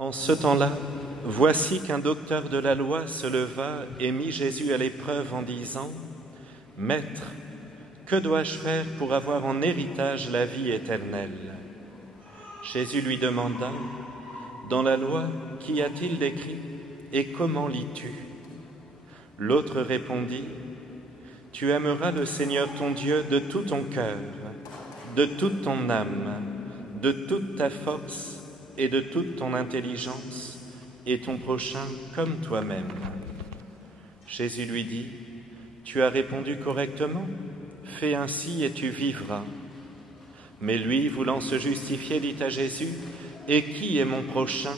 En ce temps-là, voici qu'un docteur de la loi se leva et mit Jésus à l'épreuve en disant : « Maître, que dois-je faire pour avoir en héritage la vie éternelle ?» Jésus lui demanda : « Dans la loi, qu'y a-t-il d'écrit et comment lis-tu » L'autre répondit : « Tu aimeras le Seigneur ton Dieu de tout ton cœur, de toute ton âme, de toute ta force et de toute ton intelligence, et ton prochain comme toi-même. » Jésus lui dit : « Tu as répondu correctement, fais ainsi et tu vivras. » Mais lui, voulant se justifier, dit à Jésus : « Et qui est mon prochain ?»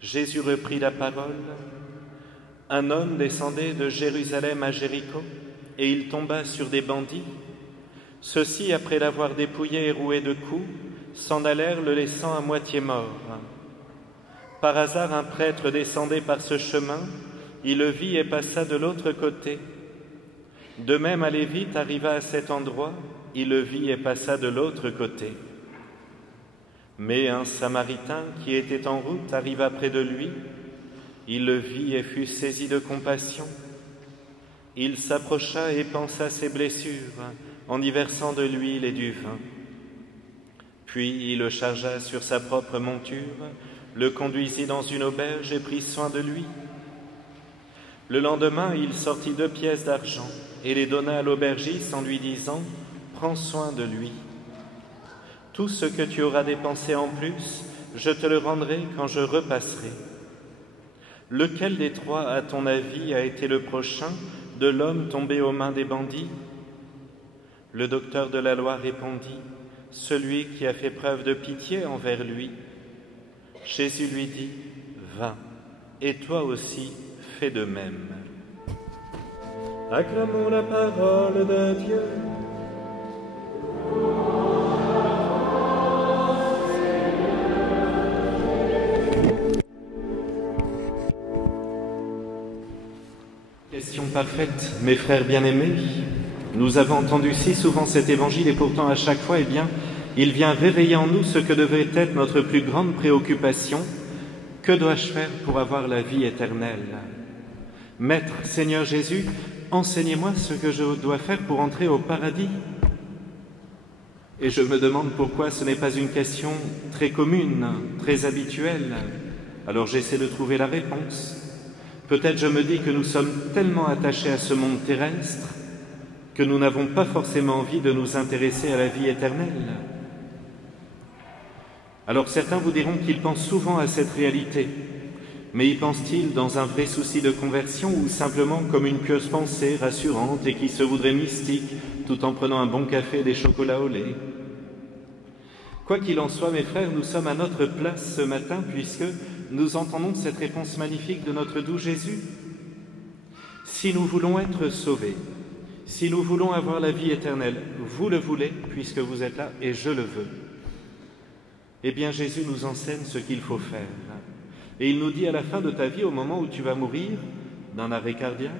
Jésus reprit la parole : « Un homme descendait de Jérusalem à Jéricho, et il tomba sur des bandits. Ceux-ci, après l'avoir dépouillé et roué de coups, s'en allèrent le laissant à moitié mort. Par hasard, un prêtre descendait par ce chemin, il le vit et passa de l'autre côté. De même, un Lévite arriva à cet endroit, il le vit et passa de l'autre côté. Mais un Samaritain qui était en route arriva près de lui, il le vit et fut saisi de compassion. Il s'approcha et pansa ses blessures en y versant de l'huile et du vin. Puis il le chargea sur sa propre monture, le conduisit dans une auberge et prit soin de lui. Le lendemain, il sortit 2 pièces d'argent et les donna à l'aubergiste en lui disant : « Prends soin de lui. Tout ce que tu auras dépensé en plus, je te le rendrai quand je repasserai. » Lequel des 3, à ton avis, a été le prochain de l'homme tombé aux mains des bandits ? Le docteur de la loi répondit : « Celui qui a fait preuve de pitié envers lui. » Jésus lui dit : « Va, et toi aussi fais de même. » Acclamons la parole de Dieu. Question parfaite, mes frères bien-aimés. Nous avons entendu si souvent cet évangile et pourtant à chaque fois, il vient réveiller en nous ce que devrait être notre plus grande préoccupation. Que dois-je faire pour avoir la vie éternelle ? Maître, Seigneur Jésus, enseignez-moi ce que je dois faire pour entrer au paradis. Et je me demande pourquoi ce n'est pas une question très commune, très habituelle. Alors j'essaie de trouver la réponse. Peut-être je me dis que nous sommes tellement attachés à ce monde terrestre que nous n'avons pas forcément envie de nous intéresser à la vie éternelle. Alors certains vous diront qu'ils pensent souvent à cette réalité, mais y pensent-ils dans un vrai souci de conversion ou simplement comme une pieuse pensée rassurante et qui se voudrait mystique tout en prenant un bon café et des chocolats au lait ? Quoi qu'il en soit, mes frères, nous sommes à notre place ce matin puisque nous entendons cette réponse magnifique de notre doux Jésus. Si nous voulons être sauvés, si nous voulons avoir la vie éternelle, vous le voulez puisque vous êtes là et je le veux. Eh bien, Jésus nous enseigne ce qu'il faut faire. Et il nous dit à la fin de ta vie, au moment où tu vas mourir, d'un arrêt cardiaque,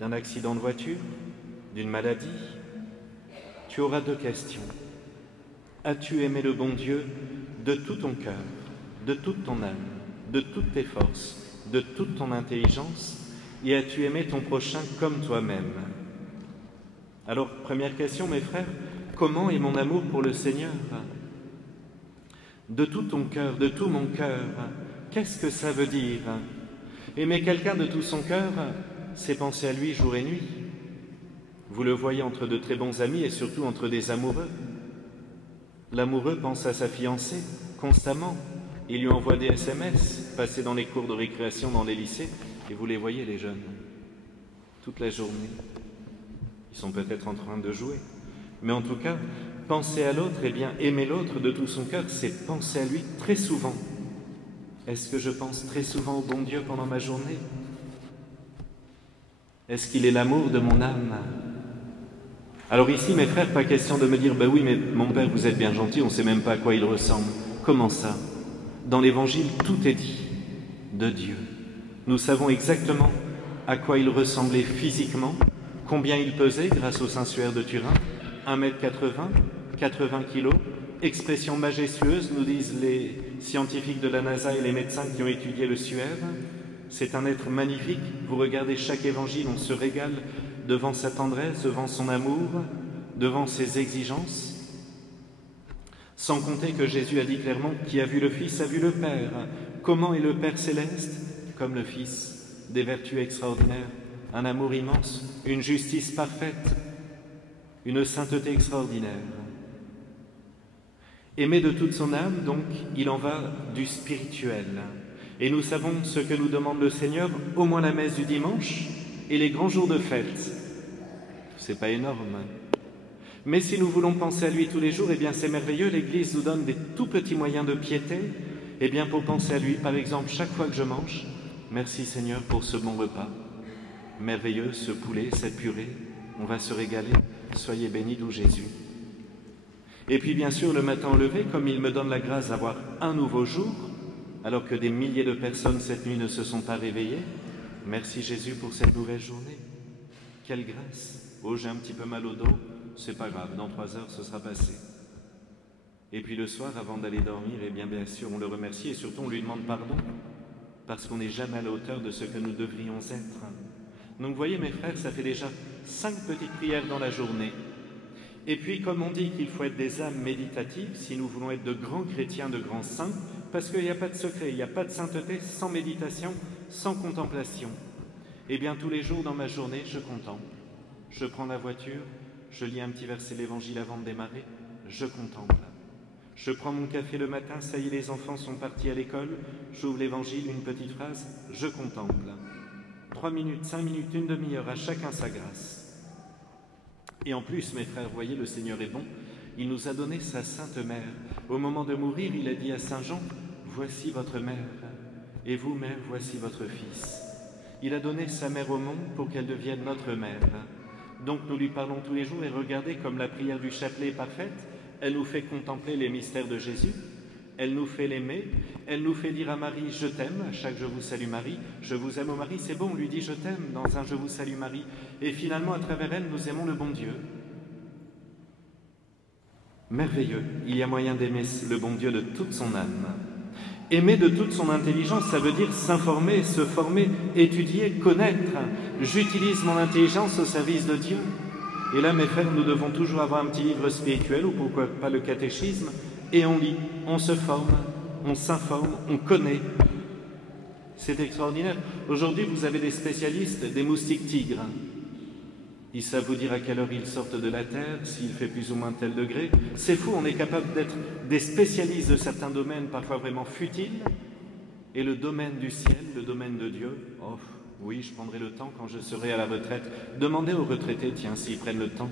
d'un accident de voiture, d'une maladie, tu auras 2 questions. As-tu aimé le bon Dieu de tout ton cœur, de toute ton âme, de toutes tes forces, de toute ton intelligence, et as-tu aimé ton prochain comme toi-même ? Alors, première question, mes frères, comment est mon amour pour le Seigneur ? De tout ton cœur, de tout mon cœur, qu'est-ce que ça veut dire ? Aimer quelqu'un de tout son cœur, c'est penser à lui jour et nuit. Vous le voyez entre de très bons amis et surtout entre des amoureux. L'amoureux pense à sa fiancée constamment. Il lui envoie des SMS, passés dans les cours de récréation dans les lycées, et vous les voyez, les jeunes, toute la journée. Ils sont peut-être en train de jouer. Mais en tout cas, penser à l'autre, eh bien, aimer l'autre de tout son cœur, c'est penser à lui très souvent. Est-ce que je pense très souvent au bon Dieu pendant ma journée ? Est-ce qu'il est l'amour de mon âme ? Alors ici, mes frères, pas question de me dire « Ben oui, mais mon père, vous êtes bien gentil, on ne sait même pas à quoi il ressemble. » Comment ça ? Dans l'Évangile, tout est dit de Dieu. Nous savons exactement à quoi il ressemblait physiquement, combien il pesait grâce au Saint-Suaire de Turin, 1,80 m, 80 kg, expression majestueuse, nous disent scientifiques de la NASA et les médecins qui ont étudié le suaire. C'est un être magnifique. Vous regardez chaque évangile, on se régale devant sa tendresse, devant son amour, devant ses exigences. Sans compter que Jésus a dit clairement « Qui a vu le Fils a vu le Père ». Comment est le Père céleste? Comme le Fils, des vertus extraordinaires, un amour immense, une justice parfaite, une sainteté extraordinaire. Aimer de toute son âme, donc, il en va du spirituel. Et nous savons ce que nous demande le Seigneur, au moins la messe du dimanche et les grands jours de fête. C'est pas énorme. Mais si nous voulons penser à lui tous les jours, eh bien c'est merveilleux, l'Église nous donne des tout petits moyens de piété. Eh bien pour penser à lui, par exemple, chaque fois que je mange, merci Seigneur pour ce bon repas. Merveilleux, ce poulet, cette purée, on va se régaler. Soyez bénis, doux Jésus. Et puis bien sûr, le matin au lever, comme il me donne la grâce d'avoir un nouveau jour, alors que des milliers de personnes cette nuit ne se sont pas réveillées, merci Jésus pour cette nouvelle journée. Quelle grâce! Oh, j'ai un petit peu mal au dos, c'est pas grave, dans 3 heures ce sera passé. Et puis le soir, avant d'aller dormir, eh bien sûr, on le remercie et surtout on lui demande pardon, parce qu'on n'est jamais à la hauteur de ce que nous devrions être. Donc vous voyez mes frères, ça fait déjà 5 petites prières dans la journée. Et puis comme on dit qu'il faut être des âmes méditatives, si nous voulons être de grands chrétiens, de grands saints, parce qu'il n'y a pas de secret, il n'y a pas de sainteté sans méditation, sans contemplation. Eh bien tous les jours dans ma journée, je contemple. Je prends la voiture, je lis un petit verset de l'Évangile avant de démarrer, je contemple. Je prends mon café le matin, ça y est, les enfants sont partis à l'école, j'ouvre l'Évangile, une petite phrase, je contemple. 3 minutes, 5 minutes, une demi-heure, à chacun sa grâce. Et en plus, mes frères, voyez, le Seigneur est bon, il nous a donné sa Sainte Mère. Au moment de mourir, il a dit à Saint Jean, « Voici votre mère, et vous, mère, voici votre fils. » Il a donné sa mère au monde pour qu'elle devienne notre mère. Donc nous lui parlons tous les jours et regardez comme la prière du chapelet est parfaite, elle nous fait contempler les mystères de Jésus, elle nous fait l'aimer, elle nous fait dire à Marie « Je t'aime » à chaque « Je vous salue Marie », « Je vous aime au Marie », c'est bon, on lui dit « Je t'aime » dans un « Je vous salue Marie ». Et finalement, à travers elle, nous aimons le bon Dieu. Merveilleux, il y a moyen d'aimer le bon Dieu de toute son âme. Aimer de toute son intelligence, ça veut dire s'informer, se former, étudier, connaître. J'utilise mon intelligence au service de Dieu. Et là, mes frères, nous devons toujours avoir un petit livre spirituel, ou pourquoi pas le catéchisme, et on lit, on se forme, on s'informe, on connaît. C'est extraordinaire. Aujourd'hui, vous avez des spécialistes des moustiques tigres. Ils savent vous dire à quelle heure ils sortent de la terre, s'il fait plus ou moins tel degré. C'est fou, on est capable d'être des spécialistes de certains domaines, parfois vraiment futiles. Et le domaine du ciel, le domaine de Dieu, oh oui, je prendrai le temps quand je serai à la retraite. Demandez aux retraités, tiens, s'ils prennent le temps.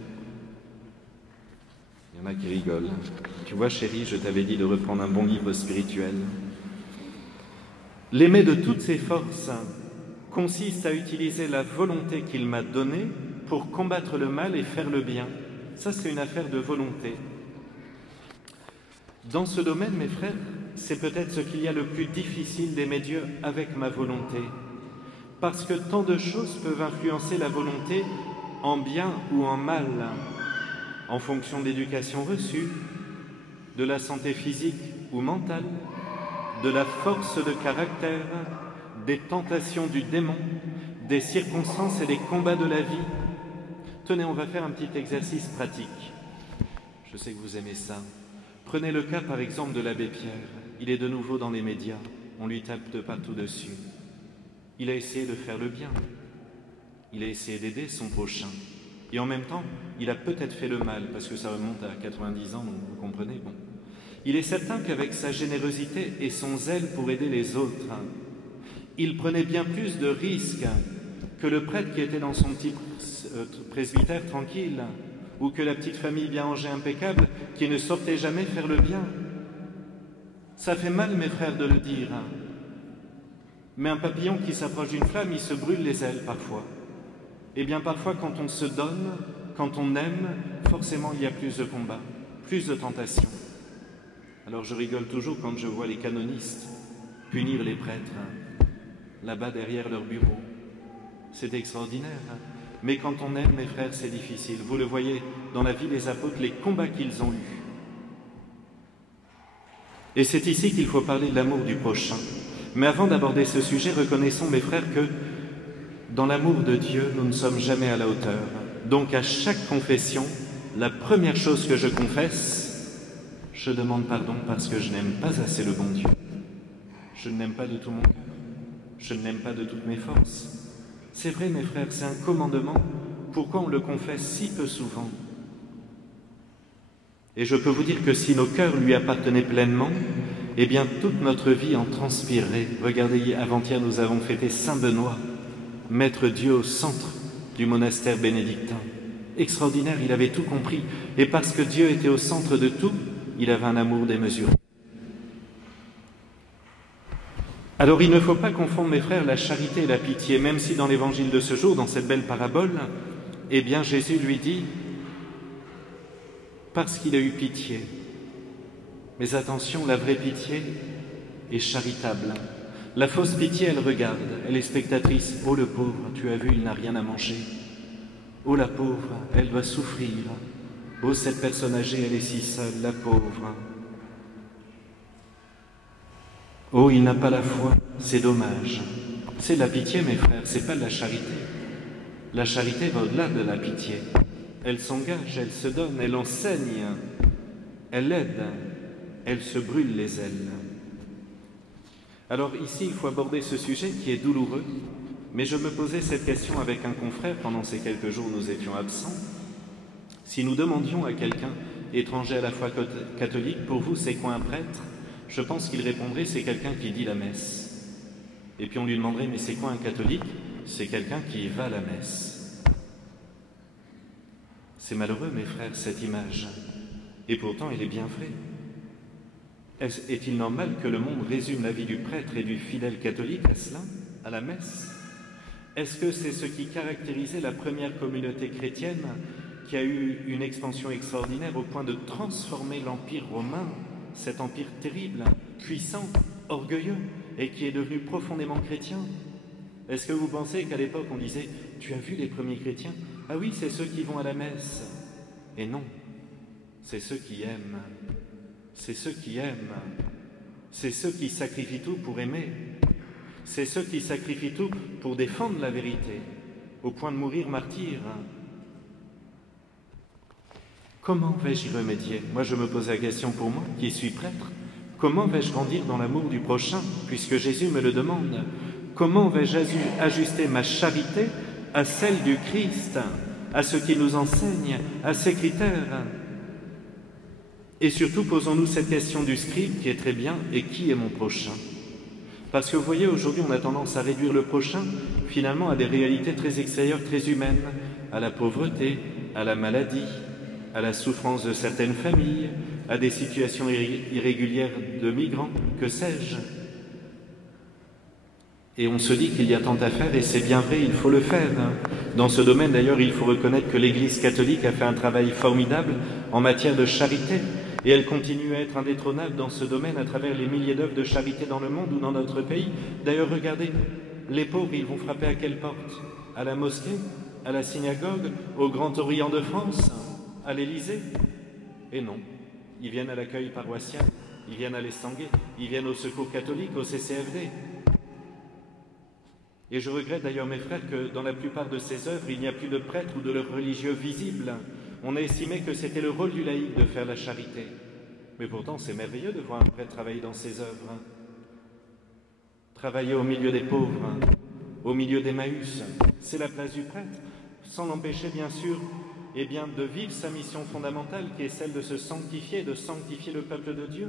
Il y en a qui rigolent. Tu vois, chérie, je t'avais dit de reprendre un bon livre spirituel. L'aimer de toutes ses forces consiste à utiliser la volonté qu'il m'a donnée pour combattre le mal et faire le bien. Ça, c'est une affaire de volonté. Dans ce domaine, mes frères, c'est peut-être ce qu'il y a le plus difficile d'aimer Dieu avec ma volonté. Parce que tant de choses peuvent influencer la volonté en bien ou en mal, en fonction de l'éducation reçue, de la santé physique ou mentale, de la force de caractère, des tentations du démon, des circonstances et des combats de la vie. Tenez, on va faire un petit exercice pratique. Je sais que vous aimez ça. Prenez le cas par exemple de l'abbé Pierre. Il est de nouveau dans les médias. On lui tape de partout dessus. Il a essayé de faire le bien. Il a essayé d'aider son prochain. Et en même temps, il a peut-être fait le mal, parce que ça remonte à 90 ans, donc vous comprenez, bon. Il est certain qu'avec sa générosité et son zèle pour aider les autres, il prenait bien plus de risques que le prêtre qui était dans son petit presbytère tranquille, ou que la petite famille bien rangée impeccable qui ne sortait jamais faire le bien. Ça fait mal, mes frères, de le dire. Mais un papillon qui s'approche d'une flamme, il se brûle les ailes parfois. Eh bien, parfois, quand on se donne, quand on aime, forcément, il y a plus de combats, plus de tentations. Alors, je rigole toujours quand je vois les canonistes punir les prêtres, là-bas derrière leur bureau. C'est extraordinaire. Mais quand on aime, mes frères, c'est difficile. Vous le voyez dans la vie des apôtres, les combats qu'ils ont eus. Et c'est ici qu'il faut parler de l'amour du prochain. Mais avant d'aborder ce sujet, reconnaissons, mes frères, que dans l'amour de Dieu, nous ne sommes jamais à la hauteur. Donc à chaque confession, la première chose que je confesse, je demande pardon parce que je n'aime pas assez le bon Dieu. Je ne l'aime pas de tout mon cœur. Je ne l'aime pas de toutes mes forces. C'est vrai, mes frères, c'est un commandement. Pourquoi on le confesse si peu souvent? Et je peux vous dire que si nos cœurs lui appartenaient pleinement, eh bien toute notre vie en transpirerait. Regardez, avant-hier nous avons fêté Saint Benoît, Maître Dieu au centre du monastère bénédictin. Extraordinaire, il avait tout compris. Et parce que Dieu était au centre de tout, il avait un amour démesuré. Alors il ne faut pas confondre, mes frères, la charité et la pitié, même si dans l'évangile de ce jour, dans cette belle parabole, eh bien Jésus lui dit, parce qu'il a eu pitié. Mais attention, la vraie pitié est charitable. La fausse pitié, elle regarde, elle est spectatrice. Oh le pauvre, tu as vu, il n'a rien à manger. Oh la pauvre, elle doit souffrir. Oh cette personne âgée, elle est si seule, la pauvre. Oh, il n'a pas la foi, c'est dommage. C'est la pitié, mes frères, c'est pas de la charité. La charité va au-delà de la pitié. Elle s'engage, elle se donne, elle enseigne, elle aide, elle se brûle les ailes. Alors ici, il faut aborder ce sujet qui est douloureux, mais je me posais cette question avec un confrère pendant ces quelques jours où nous étions absents. Si nous demandions à quelqu'un étranger à la foi catholique, pour vous, c'est quoi un prêtre? Je pense qu'il répondrait, c'est quelqu'un qui dit la messe. Et puis on lui demanderait, mais c'est quoi un catholique? C'est quelqu'un qui va à la messe. C'est malheureux, mes frères, cette image. Et pourtant, elle est bien vraie. Est-il normal que le monde résume la vie du prêtre et du fidèle catholique à cela, à la messe? Est-ce que c'est ce qui caractérisait la première communauté chrétienne qui a eu une expansion extraordinaire au point de transformer l'Empire romain, cet empire terrible, puissant, orgueilleux, et qui est devenu profondément chrétien? Est-ce que vous pensez qu'à l'époque on disait « Tu as vu les premiers chrétiens? Ah oui, c'est ceux qui vont à la messe. » Et non, c'est ceux qui aiment. C'est ceux qui aiment. C'est ceux qui sacrifient tout pour aimer. C'est ceux qui sacrifient tout pour défendre la vérité, au point de mourir martyr. Comment vais-je y remédier? Moi, je me pose la question pour moi, qui suis prêtre. Comment vais-je grandir dans l'amour du prochain, puisque Jésus me le demande? Comment vais-je ajuster ma charité à celle du Christ, à ce qu'il nous enseigne, à ses critères? Et surtout, posons-nous cette question du scribe qui est très bien, et qui est mon prochain? Parce que vous voyez, aujourd'hui, on a tendance à réduire le prochain, finalement, à des réalités très extérieures, très humaines, à la pauvreté, à la maladie, à la souffrance de certaines familles, à des situations irrégulières de migrants, que sais-je. Et on se dit qu'il y a tant à faire, et c'est bien vrai, il faut le faire. Dans ce domaine, d'ailleurs, il faut reconnaître que l'Église catholique a fait un travail formidable en matière de charité, et elle continue à être indétrônable dans ce domaine à travers les milliers d'œuvres de charité dans le monde ou dans notre pays. D'ailleurs, regardez, les pauvres, ils vont frapper à quelle porte? À la mosquée? À la synagogue? Au Grand Orient de France? À l'Élysée? Et non, ils viennent à l'accueil paroissial, ils viennent à l'Estanguet, ils viennent au Secours catholique, au CCFD. Et je regrette d'ailleurs, mes frères, que dans la plupart de ces œuvres, il n'y a plus de prêtres ou de leurs religieux visibles. On a estimé que c'était le rôle du laïc de faire la charité. Mais pourtant, c'est merveilleux de voir un prêtre travailler dans ses œuvres. Travailler au milieu des pauvres, au milieu d'Emmaüs, c'est la place du prêtre, sans l'empêcher, bien sûr, eh bien, de vivre sa mission fondamentale, qui est celle de se sanctifier, de sanctifier le peuple de Dieu.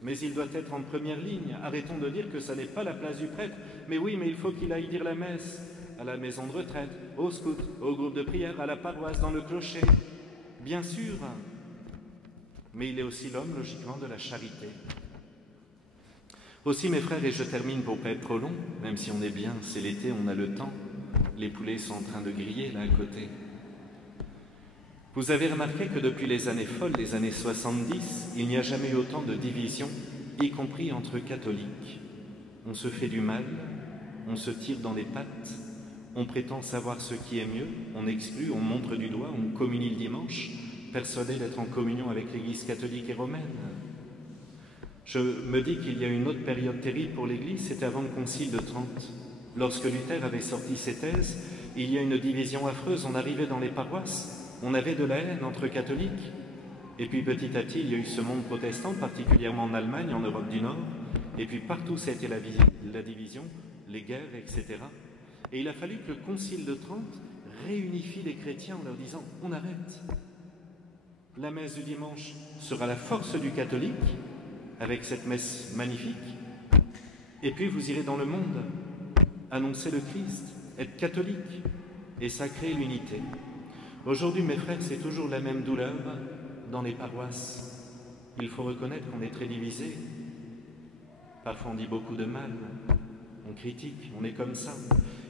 Mais il doit être en première ligne. Arrêtons de dire que ça n'est pas la place du prêtre. Mais oui, mais il faut qu'il aille dire la messe, à la maison de retraite, au scout, au groupe de prière, à la paroisse, dans le clocher. Bien sûr. Mais il est aussi l'homme, logiquement, de la charité. Aussi, mes frères, et je termine pour ne pas être trop long, même si on est bien, c'est l'été, on a le temps. Les poulets sont en train de griller, là, à côté. Vous avez remarqué que depuis les années folles, les années 70, il n'y a jamais eu autant de divisions, y compris entre catholiques. On se fait du mal, on se tire dans les pattes, on prétend savoir ce qui est mieux, on exclut, on montre du doigt, on communie le dimanche, persuadé d'être en communion avec l'Église catholique et romaine. Je me dis qu'il y a une autre période terrible pour l'Église, c'était avant le Concile de Trente. Lorsque Luther avait sorti ses thèses, il y a une division affreuse. On arrivait dans les paroisses, on avait de la haine entre catholiques. Et puis petit à petit, il y a eu ce monde protestant, particulièrement en Allemagne, en Europe du Nord. Et puis partout, ça a été la division, les guerres, etc. Et il a fallu que le Concile de Trente réunifie les chrétiens en leur disant « on arrête ». La messe du dimanche sera la force du catholique, avec cette messe magnifique. Et puis vous irez dans le monde, annoncer le Christ, être catholique. Et ça crée l'unité. Aujourd'hui, mes frères, c'est toujours la même douleur dans les paroisses. Il faut reconnaître qu'on est très divisé. Parfois on dit beaucoup de mal, on critique, on est comme ça.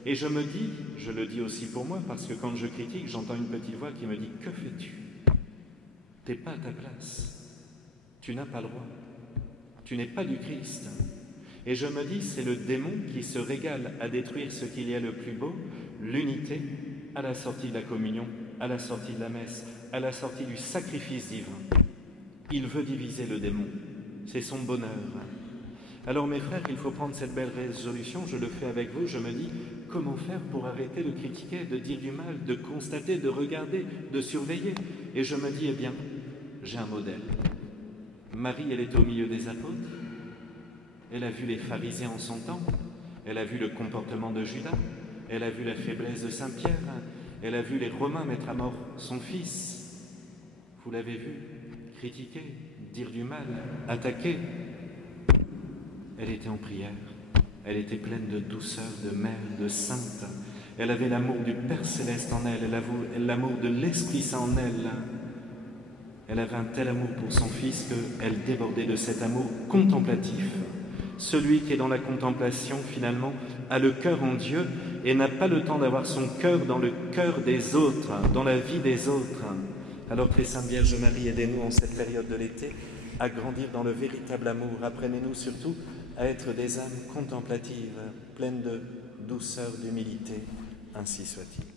Et je me dis, je le dis aussi pour moi, parce que quand je critique, j'entends une petite voix qui me dit « Que fais-tu ? T'es pas à ta place. Tu n'as pas le droit. Tu n'es pas du Christ. » Et je me dis, c'est le démon qui se régale à détruire ce qu'il y a le plus beau, l'unité, à la sortie de la communion, à la sortie de la messe, à la sortie du sacrifice divin. Il veut diviser le démon. C'est son bonheur. Alors mes frères, il faut prendre cette belle résolution, je le fais avec vous, je me dis, comment faire pour arrêter de critiquer, de dire du mal, de constater, de regarder, de surveiller. Et je me dis, eh bien, j'ai un modèle. Marie, elle était au milieu des apôtres, elle a vu les pharisiens en son temps, elle a vu le comportement de Judas, elle a vu la faiblesse de Saint-Pierre, elle a vu les Romains mettre à mort son fils. Vous l'avez vu, critiquer, dire du mal, attaquer. Elle était en prière, elle était pleine de douceur, de mère, de sainte. Elle avait l'amour du Père Céleste en elle, elle avait l'amour de l'Esprit Saint en elle. Elle avait un tel amour pour son Fils qu'elle débordait de cet amour contemplatif. Celui qui est dans la contemplation, finalement, a le cœur en Dieu et n'a pas le temps d'avoir son cœur dans le cœur des autres, dans la vie des autres. Alors, très Sainte Vierge Marie, aidez-nous en cette période de l'été à grandir dans le véritable amour. Apprenez-nous surtout à être des âmes contemplatives, pleines de douceur, d'humilité. Ainsi soit-il.